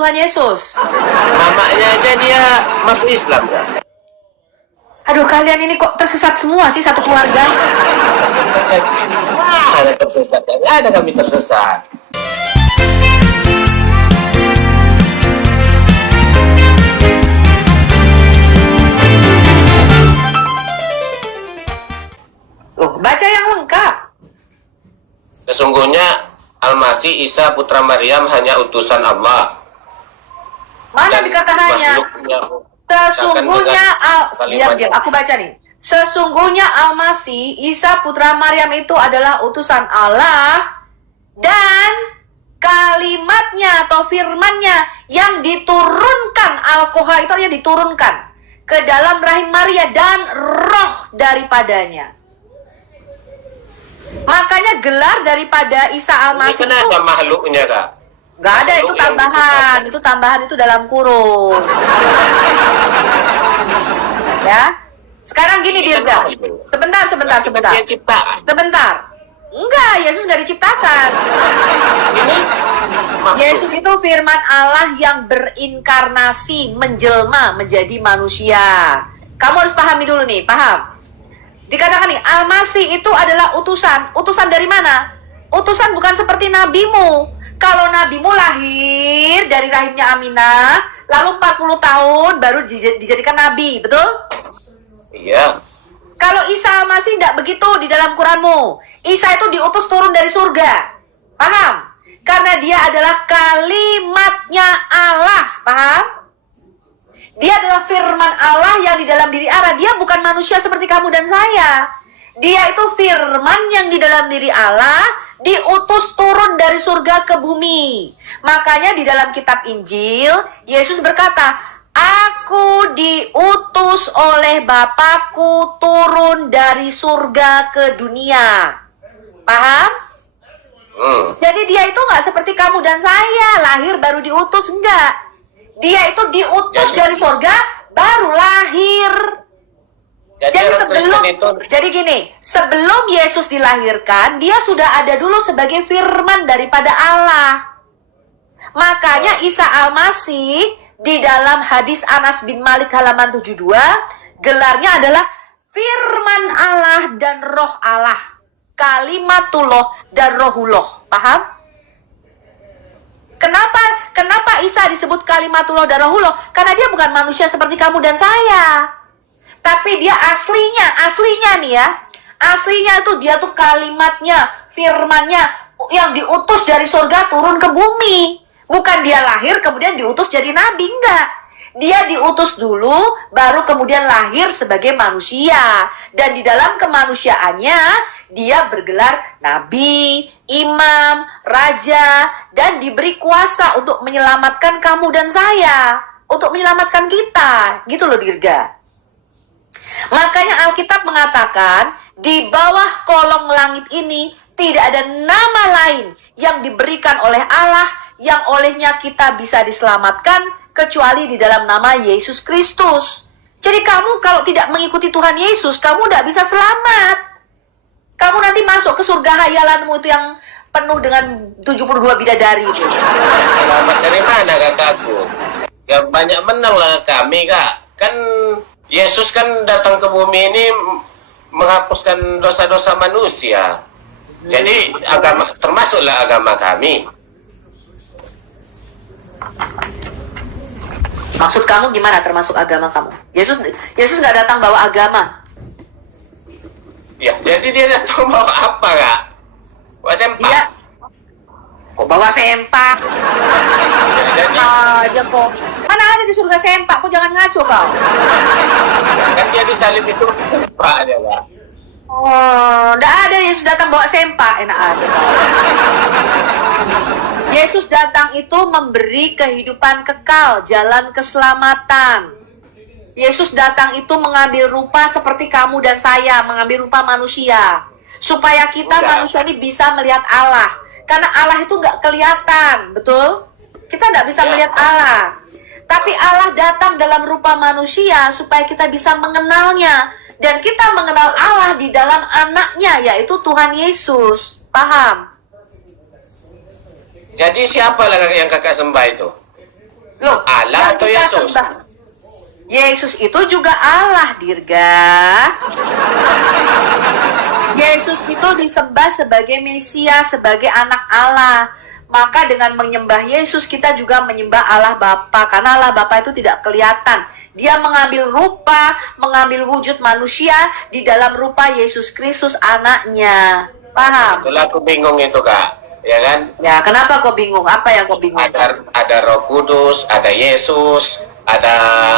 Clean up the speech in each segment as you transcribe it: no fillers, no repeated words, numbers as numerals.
Tuhan Yesus? Mamanya aja dia masuk Islam kan? Aduh, kalian ini kok tersesat semua sih satu keluarga? Wah, ada tersesat. Nggak ada kami tersesat. Baca yang lengkap. Sesungguhnya Al-Masih Isa putra Maryam hanya utusan Allah. Mana dikatakannya? Sesungguhnya diam, aku baca nih. Sesungguhnya Al-Masih Isa putra Maryam itu adalah utusan Allah dan kalimatnya atau firmannya yang diturunkan, Al-Qoha itu artinya diturunkan ke dalam rahim Maria dan roh daripadanya. Makanya gelar daripada Isa Al-Masih itu ada makhluknya, Kak? Gak ada, itu tambahan. Itu tambahan, itu dalam kurung. Ya. Sekarang gini, Dirga. Sebentar. Sebentar. Enggak, Yesus gak diciptakan. Yesus itu firman Allah yang berinkarnasi, menjelma menjadi manusia. Kamu harus pahami dulu nih, paham? Dikatakan nih, Al-Masih itu adalah utusan. Utusan dari mana? Utusan bukan seperti nabimu. Kalau nabimu lahir dari rahimnya Aminah, lalu 40 tahun baru dijadikan nabi, betul? Iya. Kalau Isa Al-Masih tidak begitu di dalam Quranmu. Isa itu diutus turun dari surga. Paham? Karena dia adalah kalimatnya Allah. Paham? Dia adalah firman Allah yang di dalam diri Allah. Dia bukan manusia seperti kamu dan saya. Dia itu firman yang di dalam diri Allah, diutus turun dari surga ke bumi. Makanya di dalam kitab Injil, Yesus berkata, Aku diutus oleh Bapakku turun dari surga ke dunia. Paham? Jadi dia itu nggak seperti kamu dan saya, lahir baru diutus, enggak. Dia itu diutus dari surga, baru lahir. Jadi gini, sebelum Yesus dilahirkan, dia sudah ada dulu sebagai firman daripada Allah. Makanya Isa Al-Masih di dalam hadis Anas bin Malik halaman 72, gelarnya adalah firman Allah dan roh Allah. Kalimatullah dan rohullah. Paham? Kenapa Isa disebut kalimatullah dan rohullah? Karena dia bukan manusia seperti kamu dan saya. Tapi dia aslinya nih ya. Aslinya itu dia tuh kalimatnya, firmannya yang diutus dari surga turun ke bumi. Bukan dia lahir kemudian diutus jadi nabi, enggak. Dia diutus dulu, baru kemudian lahir sebagai manusia. Dan di dalam kemanusiaannya, dia bergelar nabi, imam, raja, dan diberi kuasa untuk menyelamatkan kamu dan saya. Untuk menyelamatkan kita. Gitu loh, Dirga. Makanya Alkitab mengatakan, di bawah kolong langit ini, tidak ada nama lain yang diberikan oleh Allah, yang olehnya kita bisa diselamatkan, kecuali di dalam nama Yesus Kristus. Jadi kamu kalau tidak mengikuti Tuhan Yesus, kamu tidak bisa selamat. Kamu nanti masuk ke surga hayalanmu itu yang penuh dengan 72 bidadari itu. Selamat dari mana kataku? Ya banyak menang lah kami, Kak. Kan Yesus kan datang ke bumi ini menghapuskan dosa-dosa manusia. Jadi agama, termasuklah agama kami. Maksud kamu gimana termasuk agama kamu? Yesus nggak datang bawa agama. Ya, jadi dia datang bawa apa, Kak? Bawa sempak? Iya. Kok bawa sempak? Aja kok. Mana ada di surga sempak? Kok jangan ngaco kau. Kan dia disalib itu sempak dia, Kak. Oh, nggak ada Yesus datang bawa sempak, enak aja. Yesus datang itu memberi kehidupan kekal, jalan keselamatan. Yesus datang itu mengambil rupa seperti kamu dan saya, mengambil rupa manusia. Supaya kita manusia ini bisa melihat Allah. Karena Allah itu nggak kelihatan, betul? Kita nggak bisa melihat Allah. Tapi Allah datang dalam rupa manusia supaya kita bisa mengenalnya. Dan kita mengenal Allah di dalam anaknya, yaitu Tuhan Yesus. Paham? Jadi siapa lah yang kakak sembah itu? Loh, Allah yang atau kita Yesus? sembah. Yesus itu juga Allah, Dirga. Yesus itu disembah sebagai Mesias, sebagai anak Allah. Maka dengan menyembah Yesus kita juga menyembah Allah Bapa, karena Allah Bapa itu tidak kelihatan. Dia mengambil rupa, mengambil wujud manusia di dalam rupa Yesus Kristus anaknya. Paham? Itulah aku bingung itu, Kak. Ya kan? Ya, kenapa kok bingung? Apa yang kok bingung? Ada Roh Kudus, ada Yesus, ada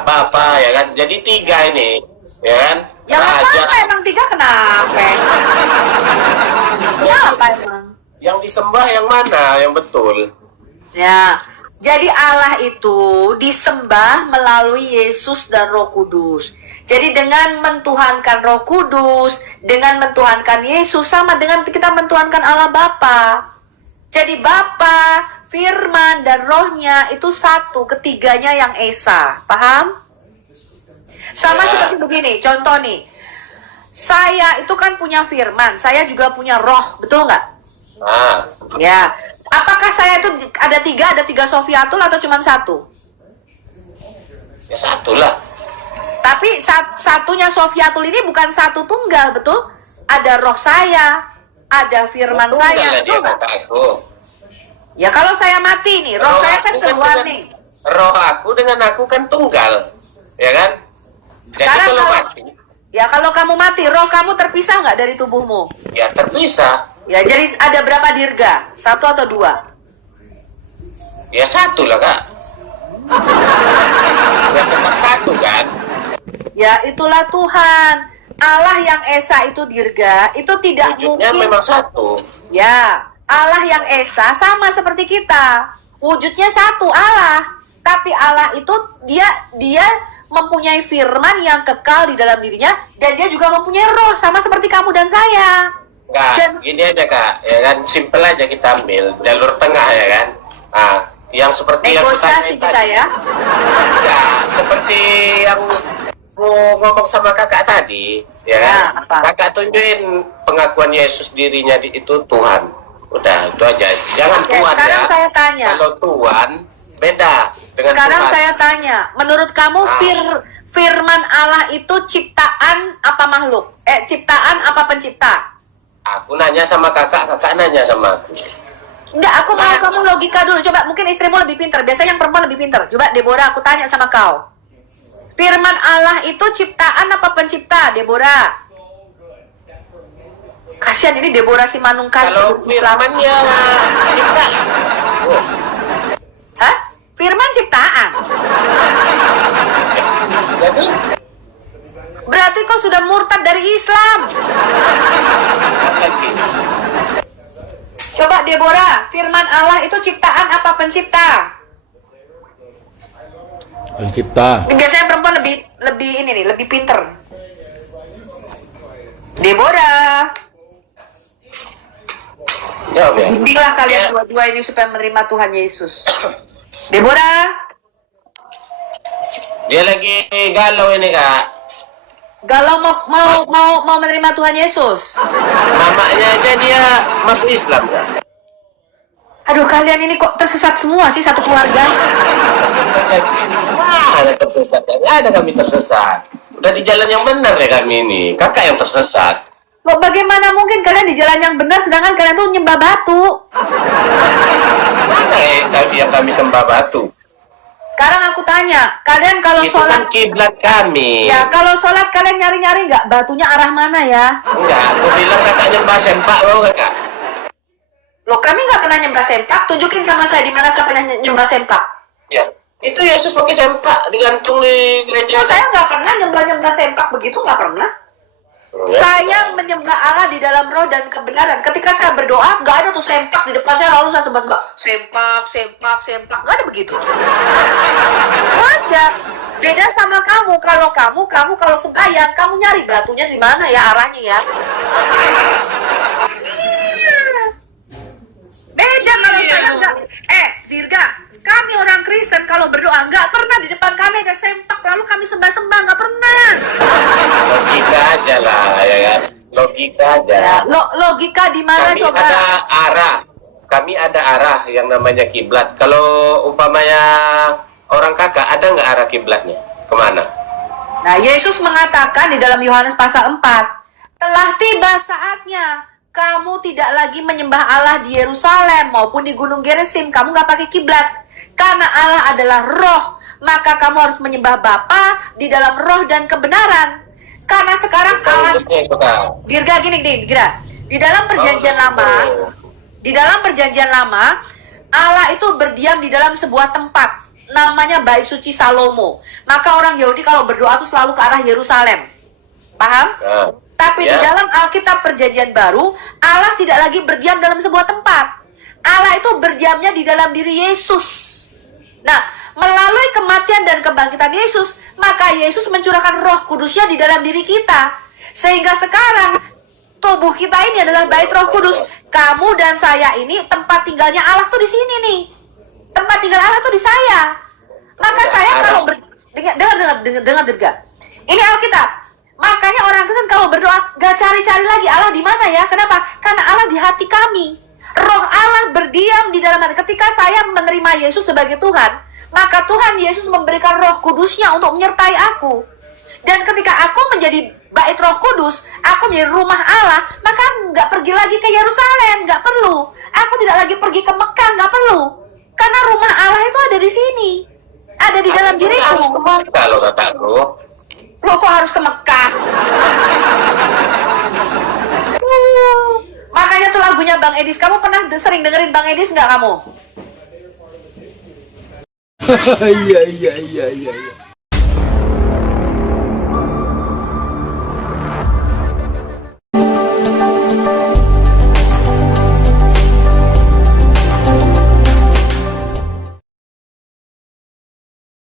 Bapa, ya kan? Jadi 3 ini, ya kan? Ya apa emang 3 kenapa? Ya apa emang? Yang disembah yang mana? Yang betul? Ya, jadi Allah itu disembah melalui Yesus dan Roh Kudus. Jadi dengan mentuhankan Roh Kudus, dengan mentuhankan Yesus, sama dengan kita mentuhankan Allah Bapa. Jadi Bapa, Firman, dan Rohnya itu satu, ketiganya yang Esa. Paham? Sama seperti begini, contoh nih. Saya itu kan punya Firman, saya juga punya Roh, betul nggak? Ah, Ya. Apakah saya itu ada 3 Sofiatul atau cuma 1? ya satulah. Tapi satunya Sofiatul ini bukan satu tunggal, betul? Ada roh saya, ada firman Tunggal saya, lah dia betul nggak? kata aku. Ya kalau saya mati nih, roh saya kan aku keluar dengan- nih. Roh aku dengan aku kan tunggal, ya kan? Jadi Sekarang kalau kalau- mati, Ya kalau kamu mati, roh kamu terpisah nggak dari tubuhmu? ya terpisah. Ya jadi ada berapa dirga? 1 atau 2? Ya satu lah, Kak. Ya tetap satu kan? Ya itulah Tuhan. Allah yang Esa itu dirga, itu tidak Wujudnya mungkin. memang satu. Ya, Allah yang Esa sama seperti kita. Wujudnya satu Allah. Tapi Allah itu dia mempunyai firman yang kekal di dalam dirinya, dan dia juga mempunyai roh sama seperti kamu dan saya. Enggak, Dan- gini aja, Kak. Ya kan, simple aja kita ambil jalur tengah, ya kan? Ah, yang seperti yang Negosiasi kita tadi. ya. Enggak, seperti yang mau ngomong sama kakak tadi, ya kan? Ya, apa? Kakak tunjukin pengakuan Yesus dirinya itu Tuhan. Udah, itu aja. Jangan Oke, Tuhan sekarang ya. saya tanya. Kalau Tuhan beda dengan Sekarang Tuhan. saya tanya, menurut kamu Ah. firman Allah itu ciptaan apa makhluk? Ciptaan apa pencipta? Aku nanya sama kakak, kakak nanya sama aku. Enggak, aku mau kamu logika dulu. Coba, mungkin istrimu lebih pintar. Biasanya yang perempuan lebih pintar. Coba, Deborah, aku tanya sama kau. Firman Allah itu ciptaan apa pencipta, Deborah? Kasihan ini Deborah si Manungkal. Kalau firmannya kita, oh, Hah? Firman ciptaan? jadi Berarti kau sudah murtad dari Islam. lagi. Coba, Deborah, firman Allah itu ciptaan apa pencipta? Pencipta. Ini biasanya perempuan lebih ini nih, lebih pinter. Deborah, Jawab ya. bimbinglah kalian Ya. dua-dua ini supaya menerima Tuhan Yesus. Deborah, Dia lagi galau ini, Kak. galau mau menerima Tuhan Yesus. Mamanya aja dia masuk Islam, Kak. Aduh, kalian ini kok tersesat semua sih satu keluarga. Ada tersesat, nggak ada kami tersesat. Udah di jalan yang benar ya kami ini. Kakak yang tersesat. Loh, bagaimana mungkin kalian di jalan yang benar sedangkan kalian tuh nyembah batu? Mana yang kami sembah batu? Sekarang aku tanya, kalian kalau Itu kan sholat, kiblat kami. ya kalau sholat kalian nyari-nyari nggak batunya arah mana ya? Enggak, aku bilang kakak nyembah sempak mau kakak. Loh, kami nggak pernah nyembah sempak. Tunjukin sama saya di mana saya pernah nyembah sempak. Ya, itu Yesus pakai sempak digantung di gereja. Oh, saya nggak pernah nyembah sempak begitu, nggak pernah. Saya menyembah Allah di dalam roh dan kebenaran. Ketika saya berdoa, nggak ada tuh sempak di depan saya lalu saya sembah-sembah. Sempak, nggak ada begitu. Nggak ada. Beda sama kamu. Kalau kamu kalau sembahyang, kamu nyari batunya di mana ya arahnya ya. Beda kalau saya nggak. Dirga, kami orang Kristen kalau berdoa nggak pernah di depan kami ada sempak lalu kami sembah-sembah, nggak pernah. Logika aja lah, ya kan? Logika aja. Ya, logika di mana Kami coba? ada arah. Kami ada arah yang namanya kiblat. Kalau umpamanya orang kakak, ada nggak arah kiblatnya? Kemana? Nah, Yesus mengatakan di dalam Yohanes pasal 4, telah tiba saatnya kamu tidak lagi menyembah Allah di Yerusalem maupun di Gunung Gerizim. Kamu nggak pakai kiblat. Karena Allah adalah roh, maka kamu harus menyembah Bapa di dalam roh dan kebenaran. Karena sekarang Allah... Dirga gini, Dirga. Di dalam perjanjian lama, di dalam perjanjian lama, Allah itu berdiam di dalam sebuah tempat. Namanya Bait Suci Salomo. Maka orang Yahudi kalau berdoa itu selalu ke arah Yerusalem. Paham? Tapi di dalam Alkitab Perjanjian Baru, Allah tidak lagi berdiam dalam sebuah tempat. Allah itu berdiamnya di dalam diri Yesus. Nah, melalui kematian dan kebangkitan Yesus, maka Yesus mencurahkan Roh Kudusnya di dalam diri kita. Sehingga sekarang tubuh kita ini adalah bait Roh Kudus. Kamu dan saya ini tempat tinggalnya Allah tuh di sini nih. Tempat tinggal Allah tuh di saya. Maka saya kalau dengar Dirga. Ini Alkitab. Makanya orang Kristen kalau berdoa gak cari-cari lagi Allah di mana ya? Kenapa? Karena Allah di hati kami. Roh Allah berdiam di dalam hati. Ketika saya menerima Yesus sebagai Tuhan, maka Tuhan Yesus memberikan Roh Kudusnya untuk menyertai aku. Dan ketika aku menjadi bait Roh Kudus, aku menjadi rumah Allah, maka nggak pergi lagi ke Yerusalem, nggak perlu. Aku tidak lagi pergi ke Mekah, nggak perlu. Karena rumah Allah itu ada di sini, ada di dalam diriku. Kalau kataku, lo kok harus ke Mekah? Makanya tuh lagunya Bang Edis. Kamu pernah sering dengerin Bang Edis nggak kamu? Iya.